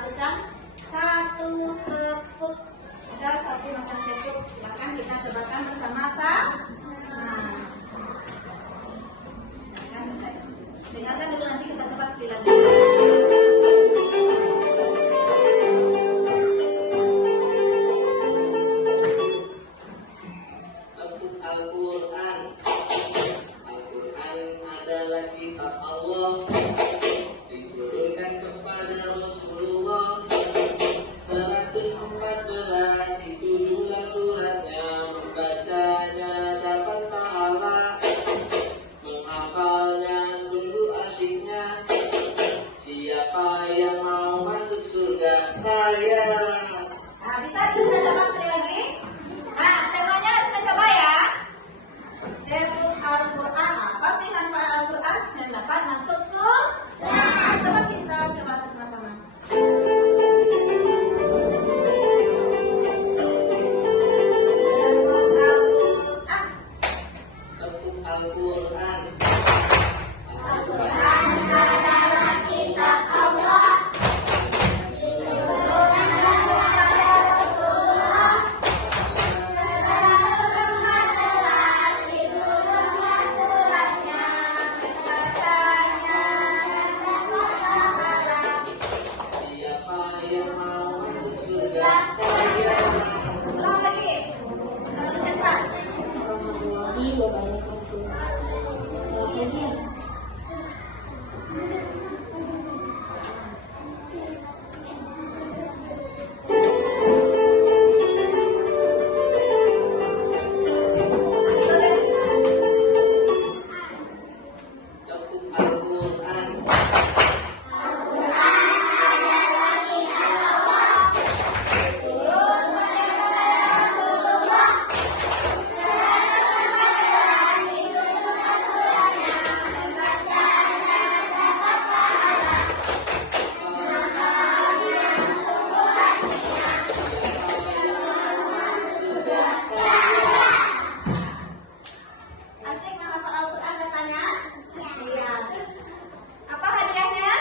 lakukan satu tepuk. Ada satu macam tepuk. Silakan kita cobakan bersama-sama. Nah, dengarkan dulu, nanti kita coba sekali lagi. Al-Quran. Al-Quran adalah kitab Allah, diturunkan kepada Rasulullah. 114 itu jumlah suratnya, membacanya dapat pahala, menghafalnya sungguh asyiknya. Siapa yang mau masuk surga? Saya. Nah, bisa coba sekali lagi. Nah, semuanya harus mencoba ya. Tepuk Al-Quran. Apa sih manfaat Al-Quran? Dan dapat masuk surga. Coba kita coba bersama-sama. Tepuk Al-Quran. Al-Quran adalah kitab Allah. Siapa yang mau masuk surga? Saya. Ulang lagi. Terlalu cepat. Warahmatullahi wabarakatuh. Selamat pagi ya. Tepuk Al-Quran. Asik menghafal Al-Quran katanya? Iya. Apa hadiahnya?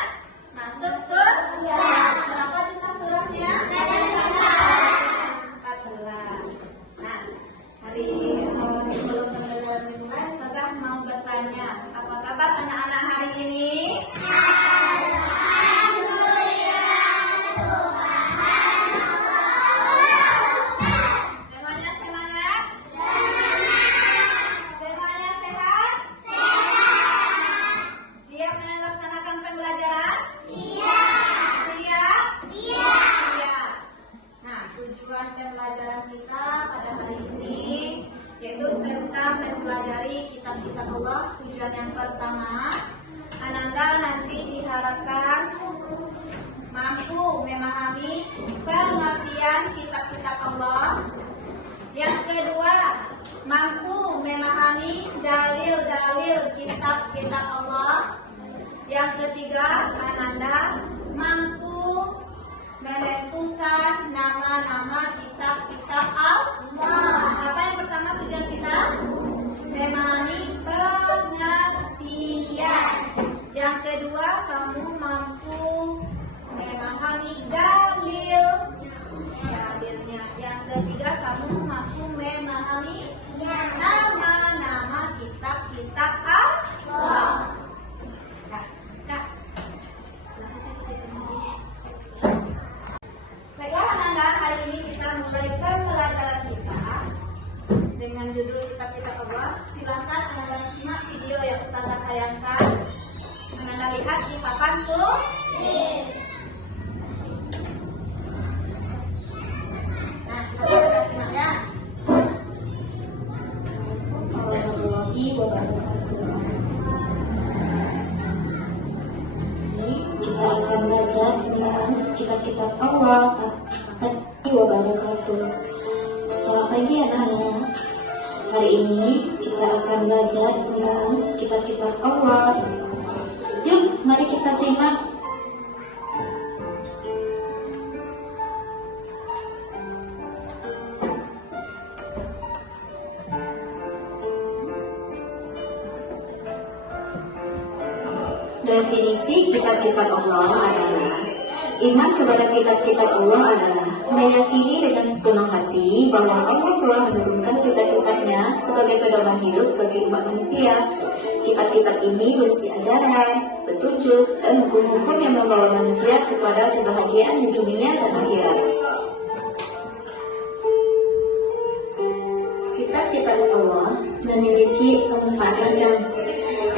Masuk surga. Berapa jumlah surahnya? 14. Nah, sebelum pembelajaran dimulai, Ustazah mau bertanya, apa kabar anak-anak hari ini? Semuanya semangat? Semuanya sehat? Siap melaksanakan pembelajaran? Siap? Siap. Nah, tujuan pembelajaran kita pada hari ini yaitu tentang mempelajari kitab-kitab Allah. Tujuan yang pertama, Ananda nanti diharapkan mampu memahami pengertian kitab-kitab Allah. Yang kedua, mampu memahami dalil-dalil kitab-kitab Allah. Yang ketiga, Ananda mampu menentukan nama-nama kitab-kitab Allah. Apa yang pertama tujuan kita? Memahami pengertian. Yang kedua, kamu mampu memahami dalilnya. Yang ketiga, kamu mampu memahami nama-nama kitab-kitab Allah. Nah, baiklah Ananda, hari ini kita mulai pembelajaran kita dengan judul kitab-kitab Allah. Silahkan Ananda simak video yang Ustazah tayangkan. Ananda lihat di papan tulis. Nah, kita simak ya. Warahmatullahi wabarakatuh. Ini kita akan belajar tentang kitab-kitab Allah. Warahmatullahi wabarakatuh. Selamat pagi anak-anak. Hari ini kita akan belajar tentang kitab-kitab Allah. Yuk, mari kita simak. Definisi kitab-kitab Allah adalah Iman kepada kitab-kitab Allah adalah meyakini dengan sepenuh hati bahwa Allah telah menurunkan kitab-kitabnya sebagai pedoman hidup bagi umat manusia. Kitab-kitab ini berisi ajaran, petunjuk, dan hukum-hukum yang membawa manusia kepada kebahagiaan di dunia dan akhirat. Kitab-kitab Allah memiliki 4 macam.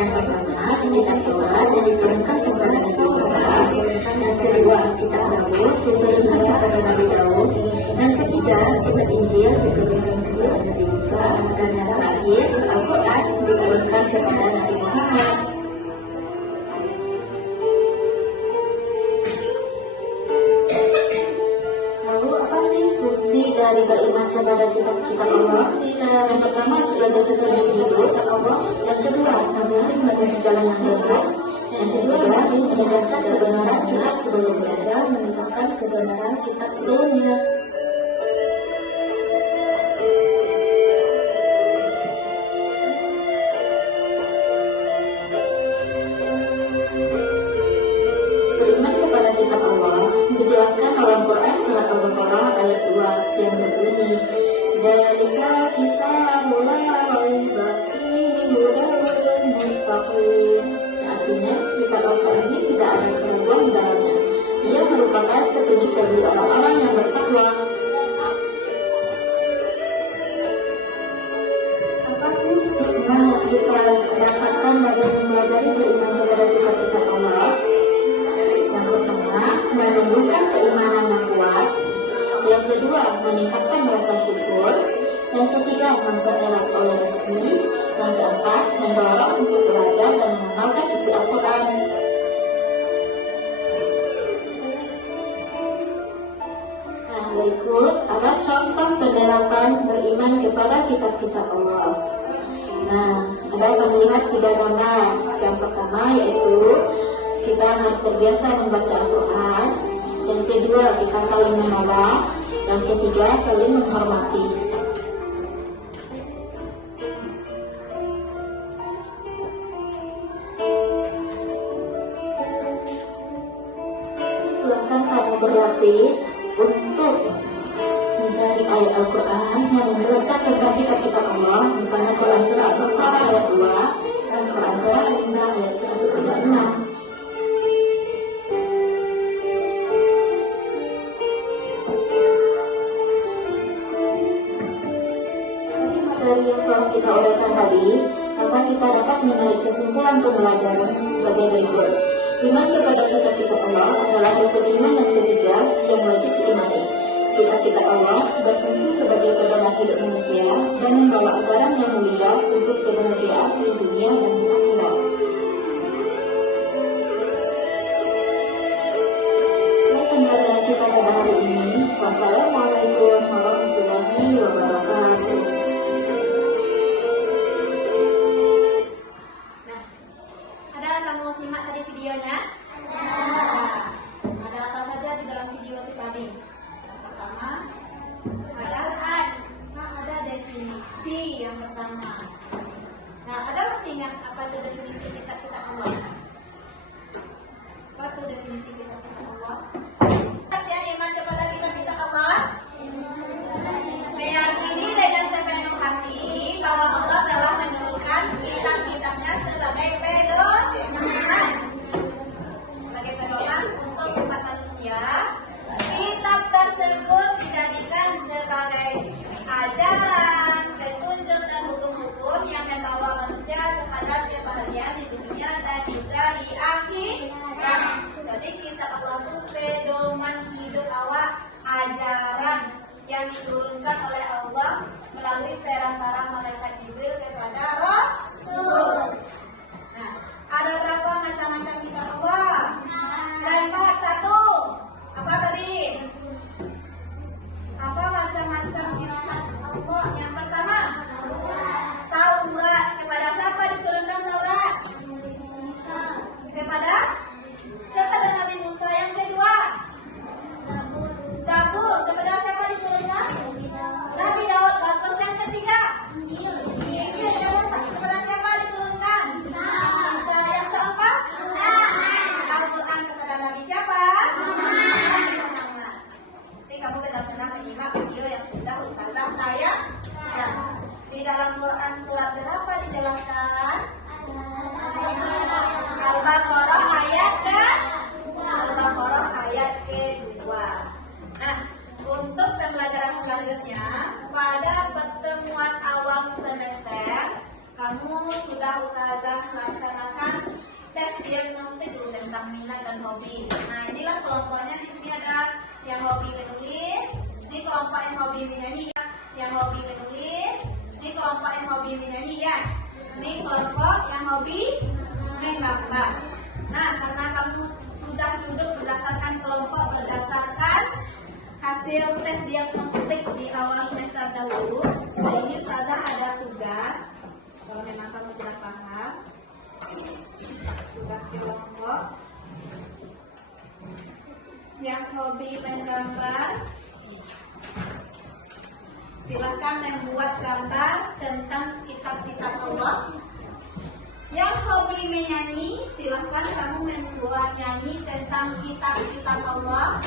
Yang pertama, kitab Taurat yang diturunkan kepada Nabi Musa. Yang kedua, kitab Zabur diturunkan kepada Nabi Daud. Yang ketiga, kitab Injil diturunkan kepada Nabi Musa. Dan yang terakhir, Al-Quran diturunkan kepada Nabi Muhammad. Lalu apa sih fungsi dari beriman kepada kitab-kitab Allah? Yang pertama, sebagai petunjuk hidup Allah. Yang kedua, tampilnya sebagai jalan yang benar. Yang ketiga, menegaskan kebenaran kitab sebelumnya. Menegaskan kebenaran kitab sebelumnya. Beriman kepada kitab Allah dijelaskan dalam Quran surat Al-Baqarah ayat 2 yang berbunyi, "Dzalika kitabul la raiba fihi hudan lil muttaqin." Artinya, kitab Al-Quran ini tidak ada keraguan di dalamnya. Ia merupakan petunjuk bagi orang-orang yang bertakwa. Apa sih hikmah kita dapatkan dari mempelajari beriman kepada kitab-kitab Allah? Yang pertama, menumbuhkan keimanan yang kuat. Yang kedua, meningkatkan rasa syukur. Yang ketiga, mempererat toleransi. Yang keempat, mendorong untuk belajar dan mengamalkan isi Al-Quran. Nah, berikut ada contoh penerapan beriman kepada kitab-kitab Allah. Nah, Anda akan melihat 3 gambar. Yang pertama yaitu kita harus terbiasa membaca Al-Quran. Yang kedua, kita saling menolong. Yang ketiga, saling menghormati. Silakan kamu berlatih untuk mencari ayat Al-Quran yang menjelaskan tentang kitab-kitab Allah. Misalnya Quran Surah Al-Baqarah ayat 2 dan Quran Surah An-Nisa ayat 136. Dari yang telah kita uraikan tadi, maka kita dapat menarik kesimpulan pembelajaran sebagai berikut. Iman kepada kitab-kitab Allah adalah rukun iman yang ketiga yang wajib diimani. Kitab-kitab Allah berfungsi sebagai pedoman hidup manusia dan membawa ajaran yang mulia untuk kebahagiaan di dunia dan di akhirat. Dan pembelajaran kita pada hari ini, wassalamualaikum warahmatullahi wabarakatuh. Kamu simak tadi videonya? Nah, ada apa saja di dalam video itu tadi? Yang pertama, ada definisi yang pertama. Nah, ada masih ingat apa itu definisi kitab-kitab Allah? Apa itu definisi kitab-kitab Allah? Bacaan iman kepada kitab-kitab Allah, meyakini dengan sepenuh hati bahwa Allah telah menurunkan kitab-kitabnya sebagai pedoman untuk umat manusia. Kitab tersebut dijadikan sebagai ajaran, petunjuk dan hukum-hukum yang membawa manusia kepada kebahagiaan di dunia dan juga di akhirat. Jadi kitab Allah itu pedoman hidup awak, ajaran yang diturunkan oleh Allah melalui perantara malaikat Jibril kepada Rasul. Nah, ada berapa macam-macam kitab Allah? Empat. Satu. Apa tadi? Apa macam-macam kitab Allah? Yang pertama, Taurat. Kepada siapa diturunkan Taurat? Kepada Nabi Musa. Yang kedua, Zabur. Kepada siapa diturunkan? Nabi Daud. Bagus. Yang ketiga, sudah pernah menyimak video yang sudah Ustazah tayangkan. Di dalam Quran surat berapa dijelaskan? Al-Baqarah ayat Al-Baqarah ayat kedua. Nah, untuk pembelajaran selanjutnya, pada pertemuan awal semester, kamu sudah Ustazah laksanakan tes diagnostik tentang minat dan hobi. Nah, inilah kelompoknya. Di sini ada yang hobi menulis, ini kelompok yang hobi menyanyi, yang hobi menulis, ini kelompok yang hobi menyanyi ya. Ini kelompok yang hobi menggambar. Nah, karena kamu sudah duduk berdasarkan kelompok berdasarkan hasil tes diagnostik di awal semester dahulu, hari ini Ustazah ada tugas. Kalau memang kamu sudah paham, tugas kelompok yang hobi menggambar, silakan membuat gambar tentang kitab-kitab Allah. Yang hobi menyanyi, silakan kamu membuat nyanyi tentang kitab-kitab Allah.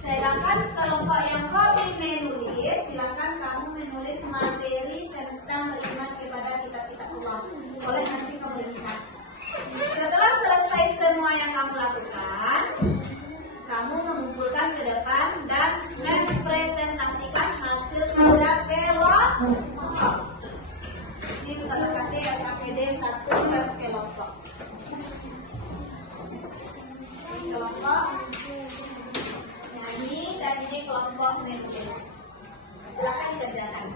Sedangkan kelompok yang hobi menulis, silakan kamu menulis materi tentang beriman kepada kitab-kitab Allah. Boleh nanti komunitas. Setelah selesai semua yang kamu lakukan, kamu mengumpulkan ke depan dan mempresentasikan hasil kerja kelompok. Ini Ustazah kasih KPD 1 per kelompok. Kelompok nyanyi dan ini kelompok menulis. Silakan dikerjakan.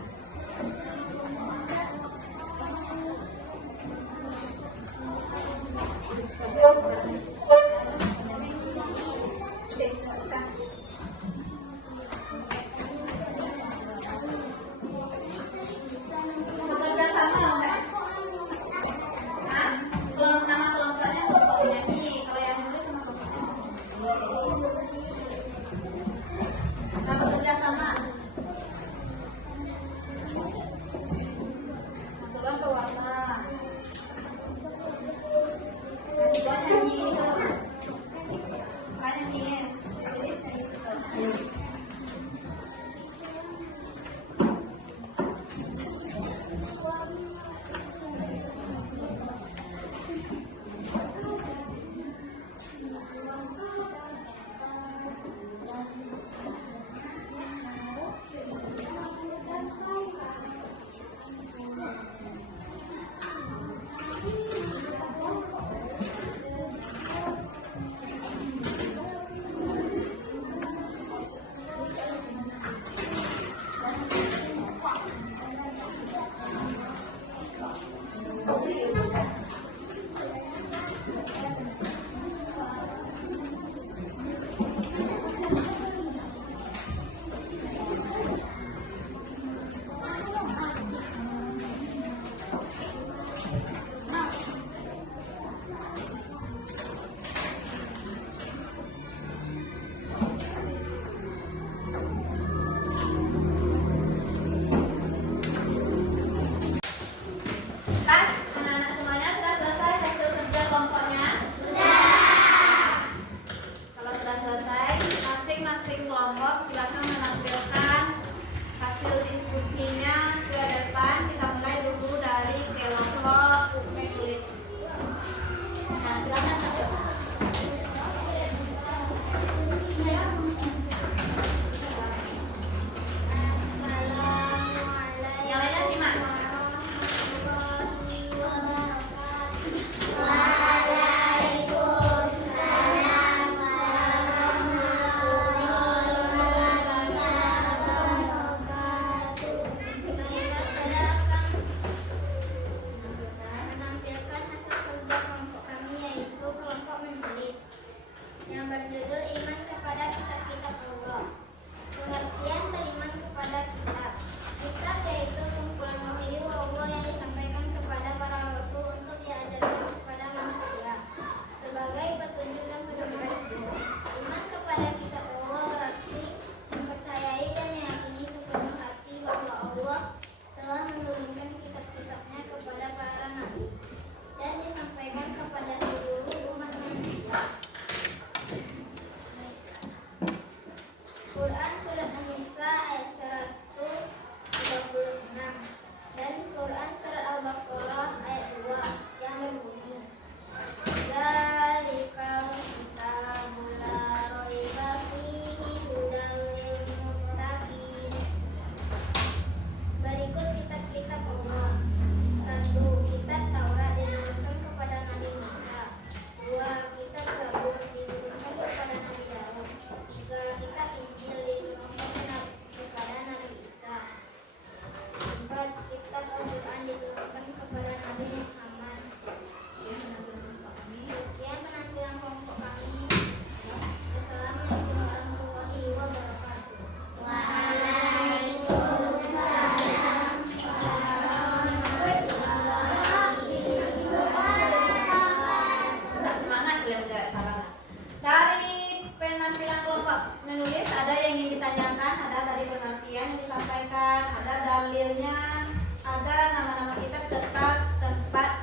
sampaikan, ada dalilnya, ada nama-nama kitab serta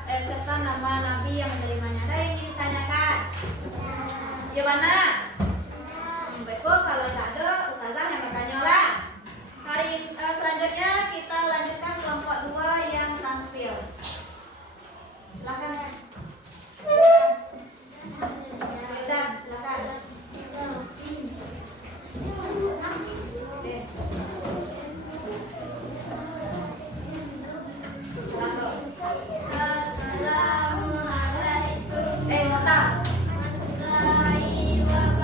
serta nama nabi yang menerimanya. Ada yang ingin ditanyakan? Gimana? Baiklah, kalau tidak ada, ustazah yang bertanya lah. Selanjutnya kita lanjutkan kelompok 2 yang tampil. Silakan ya. Silakan. Silakan. Assalamualaikum warahmatullahi wabarakatuh.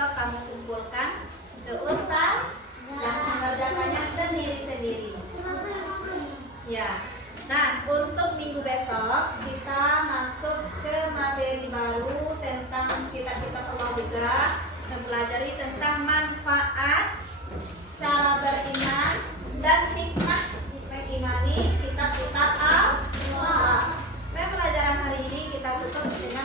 besok kamu kumpulkan ke ustaz yang mengerjakannya sendiri-sendiri. Ya. Nah, untuk minggu besok kita masuk ke materi baru tentang kitab-kitab Allah juga, mempelajari tentang manfaat, cara beriman, dan hikmah mengimani kitab-kitab Allah. Pembelajaran hari ini kita tutup dengan